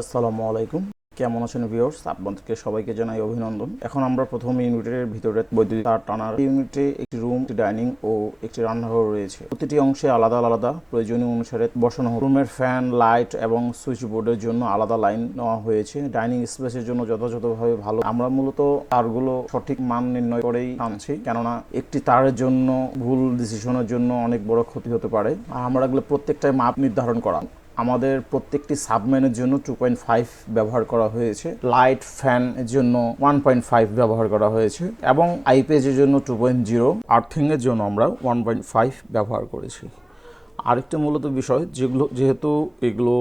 আসসালামু আলাইকুম, কেমন আছেন ভিউয়ার্স? আপনাদেরকে সবাইকে জানাই অভিনন্দন। এখন আমরা প্রথম ইউনিটের ভিতরে বৈদ্যুতিক তার টানার ইউনিটে একটি রুম, একটি ডাইনিং ও একটি রান্নাঘর রয়েছে। প্রতিটি অংশে আলাদা আলাদা প্রয়োজনীয় অনুসারে বসানো রুমের ফ্যান, লাইট এবং সুইচ বোর্ডের জন্য আলাদা লাইন নেওয়া হয়েছে। ডাইনিং স্পেসের জন্য যথাযথভাবে ভালো। আমরা মূলত তারগুলো সঠিক মান নির্ণয় করেই আনছি, কেননা একটি তারের জন্য ভুল ডিসিশনের জন্য অনেক বড় ক্ষতি হতে পারে। আর আমরা এগুলো প্রত্যেকটাই মাপ নির্ধারণ করা। আমাদের প্রত্যেকটি সাবমেনের জন্য 2.5 ব্যবহার করা হয়েছে, লাইট ফ্যান এর জন্য 1.5 ব্যবহার করা হয়েছে এবং আইপিএসের জন্য 2.0, আর্থিংয়ের জন্য আমরা 1.5 ব্যবহার করেছি। আরেকটা মূলত বিষয়, যেহেতু এগুলো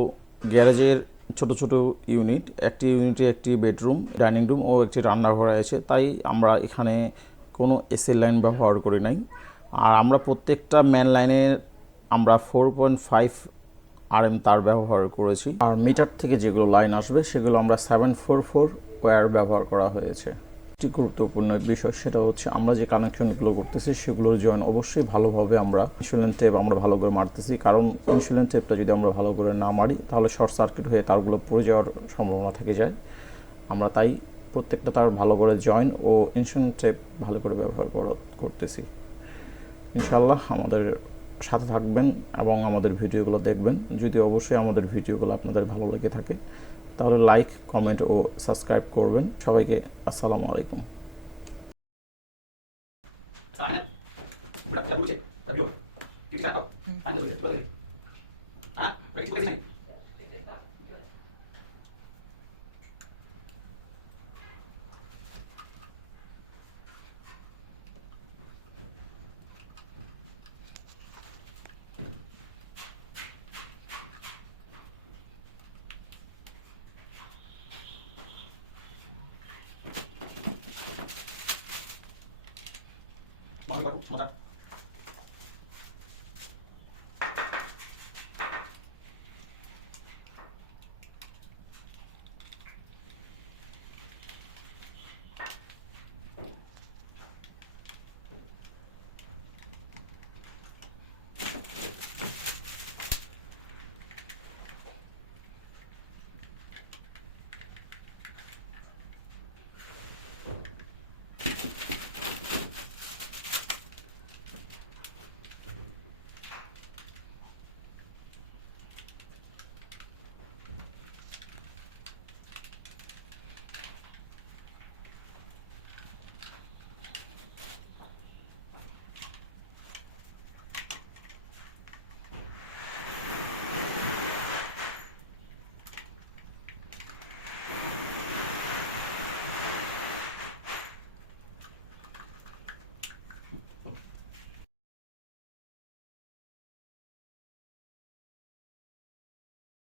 গ্যারেজের ছোট ছোট ইউনিট, একটি ইউনিটে একটি বেডরুম, ডাইনিং রুম ও একটি রান্নাঘর আছে, তাই আমরা এখানে কোনো এসি লাইন ব্যবহার করি নাই। আর আমরা প্রত্যেকটা মেন লাইনের আমরা 4.5 RM তার ব্যবহার করেছি। আর মিটার থেকে যেগুলো লাইন আসবে সেগুলো আমরা 744 ওয়্যার ব্যবহার করা হয়েছে। একটি গুরুত্বপূর্ণ বিষয়, সেটা হচ্ছে আমরা যে কানেকশনগুলো করতেছি সেগুলোর জয়েন অবশ্যই ভালোভাবে আমরা ইনসুলেন্ট টেপ আমরা ভালো করে মারতেছি, কারণ ইনসুলেন্ট টেপটা যদি আমরা ভালো করে না মারি তাহলে শর্ট সার্কিট হয়ে তারগুলো পড়ে যাওয়ার সম্ভাবনা থেকে যায়। আমরা তাই প্রত্যেকটা তার ভালো করে জয়েন ও ইনসুলেন্ট টেপ ভালো করে ব্যবহার করতেছি। ইনশাআল্লাহ আমাদের সাথে থাকবেন এবং আমাদের ভিডিওগুলো দেখবেন। যদি অবশ্যই আমাদের ভিডিওগুলো আপনাদের ভালো লেগে থাকে তাহলে লাইক, কমেন্ট ও সাবস্ক্রাইব করবেন। সবাইকে আসসালামু আলাইকুম। মজা